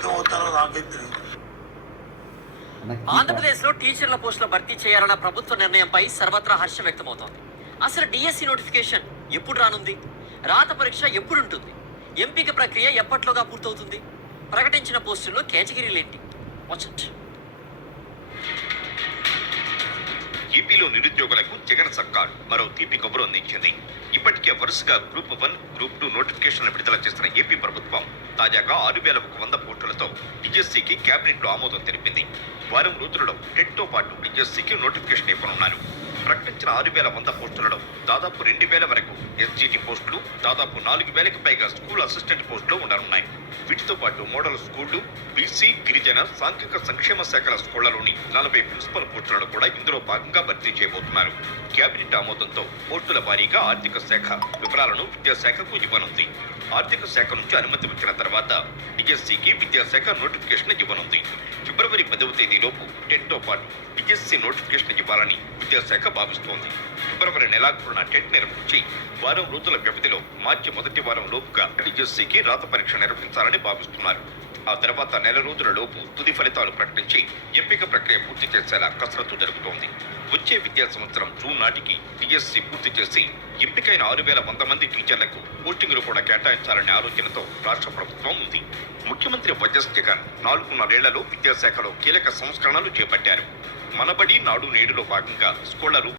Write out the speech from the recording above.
సతమతం అవుతారో నాకే తెలియదు. ఆంధ్రప్రదేశ్ లో టీచర్ల పోస్టుల భర్తీ చేయాలన్న ప్రభుత్వ నిర్ణయంపై సర్వత్రా హర్షం వ్యక్తమవుతోంది. అసలు డిఎస్సి నోటిఫికేషన్ ఎప్పుడు రానుంది? రాత పరీక్ష ఎప్పుడు ఉంటుంది? ఎంపిక ప్రక్రియ ఎప్పట్లోగా పూర్తవుతుంది? ప్రకటించిన పోస్టుల్లో కేటగిరీలేంటి? వాచ్. ఏపీలో నిరుద్యోగులకు జగన్ సర్కార్ మరో తీపి కబురు అందించింది. ఇప్పటికే వరుసగా గ్రూప్ 1, గ్రూప్ 2 నోటిఫికేషన్లు విడుదల చేసిన ఏపీ ప్రభుత్వం తాజాగా 6,100 పోస్టులతో డిఎస్సికి కేబినెట్ లో ఆమోదం తెలిపింది. వారం రోజులలో టెట్ తో పాటు డిఎస్సికి నోటిఫికేషన్ ఇవ్వనున్నారు. ప్రకటించిన 6,100 పోస్టులలో దాదాపు 2,000 వరకు ఎస్జిటి పోస్టులు, దాదాపు 4,000కి పైగా స్కూల్ అసిస్టెంట్ పోస్టులు ఉండనున్నాయి. వీటితో పాటు మోడల్ స్కూళ్లు, బీసీ, గిరిజన, సాంఘిక సంక్షేమ శాఖల స్కూళ్లలోని 40 ప్రిన్సిపల్ పోస్టులను కూడా ఇందులో భాగంగా భర్తీ చేయబోతున్నారు. కేబినెట్ ఆమోదంతో పోస్టుల వారీగా ఆర్థిక శాఖ వివరాలను విద్యాశాఖకు ఇవ్వనుంది. ఆర్థిక శాఖ నుంచి అనుమతి వచ్చిన తర్వాత డిఎస్సికి విద్యాశాఖ నోటిఫికేషన్ ఇవ్వనుంది. ఫిబ్రవరి 10వ తేదీలోపు టెట్ తో పాటు డిఎస్సి నోటిఫికేషన్ ఇవ్వాలని విద్యాశాఖ భావిస్తోంది. ఫిబ్రవరి నెలాఖరున టెట్ నిర్వహించి వారం రోజుల వ్యవధిలో మార్చి మొదటి వారం లోపుగా డిఎస్సికి రాత పరీక్ష నిర్వహించాలని భావిస్తున్నారు. ఆ తర్వాత నెల రోజుల లోపు తుది ఫలితాలు ప్రకటించి ఎంపిక ప్రక్రియ పూర్తి చేసేలా కసరత్తు జరుగుతోంది. వచ్చే విద్యా సంవత్సరం జూన్ నాటికి డిఎస్సి పూర్తి చేసి ఎంపికైన 6,100 మంది టీచర్లకు పోస్టింగులు కూడా కేటాయించాలనే ఆలోచనతో రాష్ట్ర ప్రభుత్వం ఉంది. ముఖ్యమంత్రి వైఎస్ జగన్ 4.5 ఏళ్లలో విద్యాశాఖలో కీలక సంస్కరణలు చేపట్టారు. మనబడి నాడు నేడులో భాగంగా స్కూళ్ల